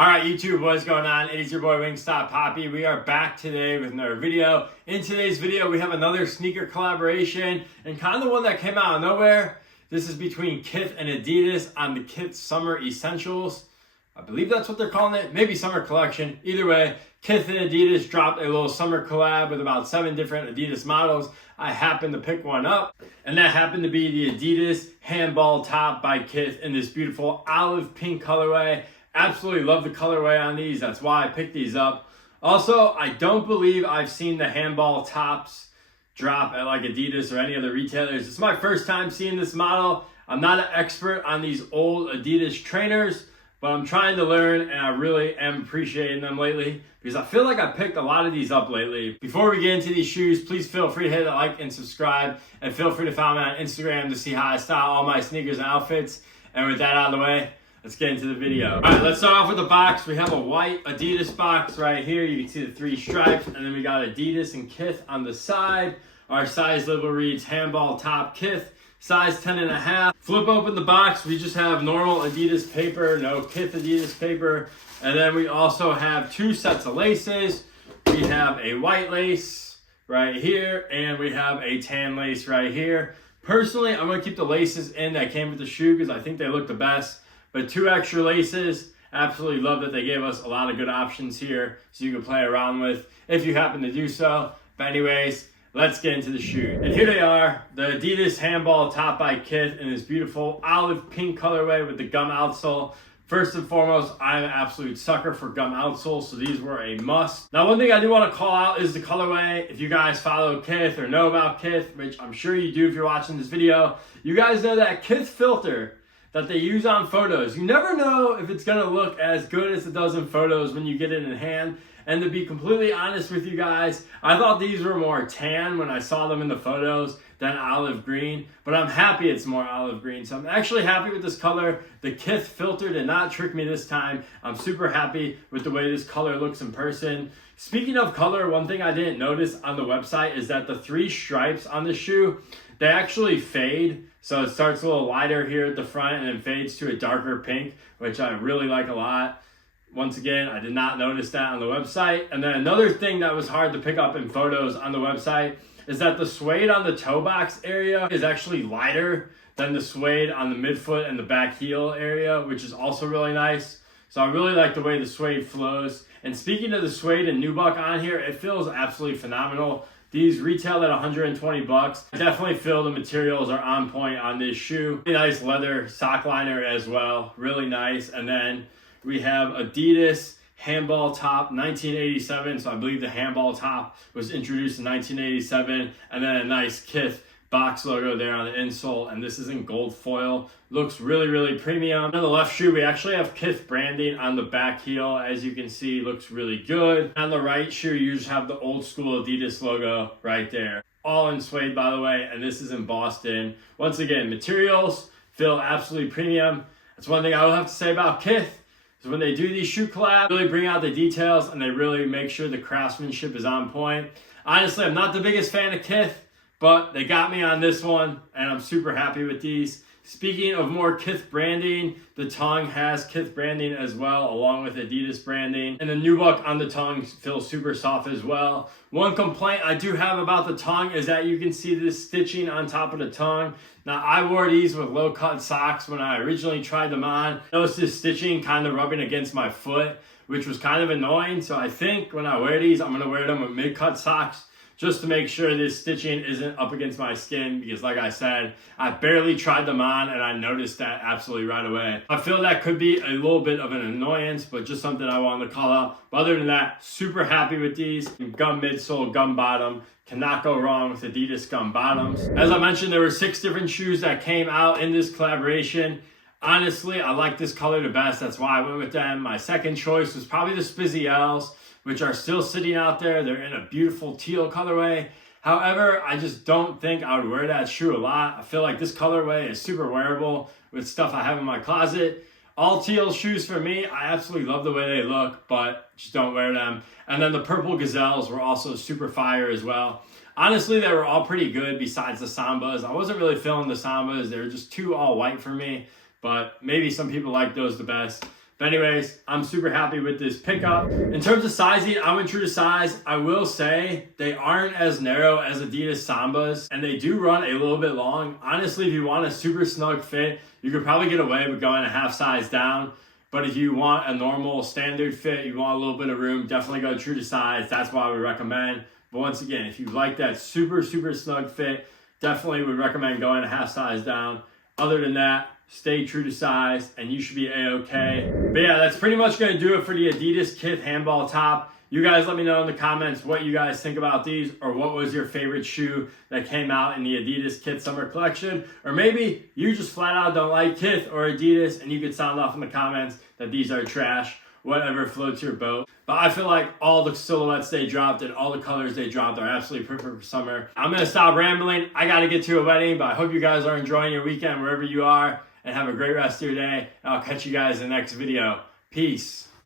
All right, YouTube, what's going on? It is your boy Wingstop Poppy. We are back today with another video. In today's video, we have another sneaker collaboration and kind of the one that came out of nowhere. This is between Kith and Adidas on the Kith Summer Essentials. I believe that's what they're calling it. Maybe Summer Collection. Either way, Kith and Adidas dropped a little summer collab with about 7 different Adidas models. I happened to pick one up, and that happened to be the Adidas Handball top by Kith in this beautiful olive pink colorway. Absolutely love the colorway on these. That's why I picked these up. Also, I don't believe I've seen the Handball tops drop at like Adidas or any other retailers. It's my first time seeing this model. I'm not an expert on these old Adidas trainers, but I'm trying to learn, and I really am appreciating them lately because I feel like I picked a lot of these up lately. Before we get into these shoes, please feel free to hit a like and subscribe, and feel free to follow me on Instagram to see how I style all my sneakers and outfits. And with that out of the way, let's get into the video. All right, let's start off with the box. We have a white Adidas box right here. You can see the 3 stripes, and then we got Adidas and Kith on the side. Our size label reads Handball top Kith, size 10.5. Flip open the box. We just have normal Adidas paper, no Kith Adidas paper. And then we also have 2 sets of laces. We have a white lace right here, and we have a tan lace right here. Personally, I'm gonna keep the laces in that came with the shoe because I think they look the best. But 2 extra laces, absolutely love that they gave us a lot of good options here so you can play around with if you happen to do so. But anyways, let's get into the shoe. And here they are, the Adidas Handball top by Kith in this beautiful olive pink colorway with the gum outsole. First and foremost, I'm an absolute sucker for gum outsoles, so these were a must. Now, one thing I do want to call out is the colorway. If you guys follow Kith or know about Kith, which I'm sure you do if you're watching this video, you guys know that Kith filter that they use on photos. You never know if it's gonna look as good as it does in photos when you get it in hand. And to be completely honest with you guys, I thought these were more tan when I saw them in the photos than olive green, but I'm happy it's more olive green. So I'm actually happy with this color. The Kith filter did not trick me this time. I'm super happy with the way this color looks in person. Speaking of color, one thing I didn't notice on the website is that the 3 stripes on the shoe, they actually fade. So it starts a little lighter here at the front and then fades to a darker pink, which I really like a lot. Once again, I did not notice that on the website. And then another thing that was hard to pick up in photos on the website is that the suede on the toe box area is actually lighter than the suede on the midfoot and the back heel area, which is also really nice. So I really like the way the suede flows. And speaking of the suede and nubuck on here, it feels absolutely phenomenal. These retail at 120 bucks. I definitely feel the materials are on point on this shoe. Really nice leather sock liner as well, really nice. And then we have Adidas Handball top 1987. So I believe the Handball top was introduced in 1987. And then a nice Kith box logo there on the insole, and this is in gold foil. Looks really, really premium. On the left shoe, we actually have Kith branding on the back heel. As you can see, looks really good. On the right shoe, you just have the old school Adidas logo right there. All in suede, by the way, and this is in Boston. Once again, materials feel absolutely premium. That's one thing I will have to say about Kith, is when they do these shoe collabs, really bring out the details and they really make sure the craftsmanship is on point. Honestly, I'm not the biggest fan of Kith, but they got me on this one, and I'm super happy with these. Speaking of more Kith branding, the tongue has Kith branding as well, along with Adidas branding. And the nubuck on the tongue feels super soft as well. One complaint I do have about the tongue is that you can see this stitching on top of the tongue. Now, I wore these with low-cut socks when I originally tried them on. I noticed this stitching kind of rubbing against my foot, which was kind of annoying. So I think when I wear these, I'm gonna wear them with mid-cut socks, just to make sure this stitching isn't up against my skin, because like I said, I barely tried them on and I noticed that absolutely right away. I feel that could be a little bit of an annoyance, but just something I wanted to call out. But other than that, super happy with these. Gum midsole, gum bottom. Cannot go wrong with Adidas gum bottoms. As I mentioned, there were 6 different shoes that came out in this collaboration. Honestly, I like this color the best. That's why I went with them. My second choice was probably the Spizzy L's, which are still sitting out there. They're in a beautiful teal colorway. However, I just don't think I would wear that shoe a lot. I feel like this colorway is super wearable with stuff I have in my closet. All teal shoes for me. I absolutely love the way they look, but just don't wear them. And then the purple Gazelles were also super fire as well. Honestly, they were all pretty good besides the Sambas. I wasn't really feeling the Sambas. They were just too all white for me, but maybe some people like those the best. But anyways, I'm super happy with this pickup. In terms of sizing, I went true to size. I will say they aren't as narrow as Adidas Sambas, and they do run a little bit long. Honestly, if you want a super snug fit, you could probably get away with going a half size down. But if you want a normal standard fit, you want a little bit of room, definitely go true to size. That's what I would recommend. But once again, if you like that super snug fit, definitely would recommend going a half size down. Other than that, stay true to size and you should be a-okay. But yeah, that's pretty much going to do it for the Adidas Kith Handball top. You guys let me know in the comments what you guys think about these, or what was your favorite shoe that came out in the Adidas Kith summer collection. Or maybe you just flat out don't like Kith or Adidas and you could sound off in the comments that these are trash. Whatever floats your boat. But I feel like all the silhouettes they dropped and all the colors they dropped are absolutely perfect for summer. I'm going to stop rambling. I got to get to a wedding, but I hope you guys are enjoying your weekend wherever you are, and have a great rest of your day. I'll catch you guys in the next video. Peace.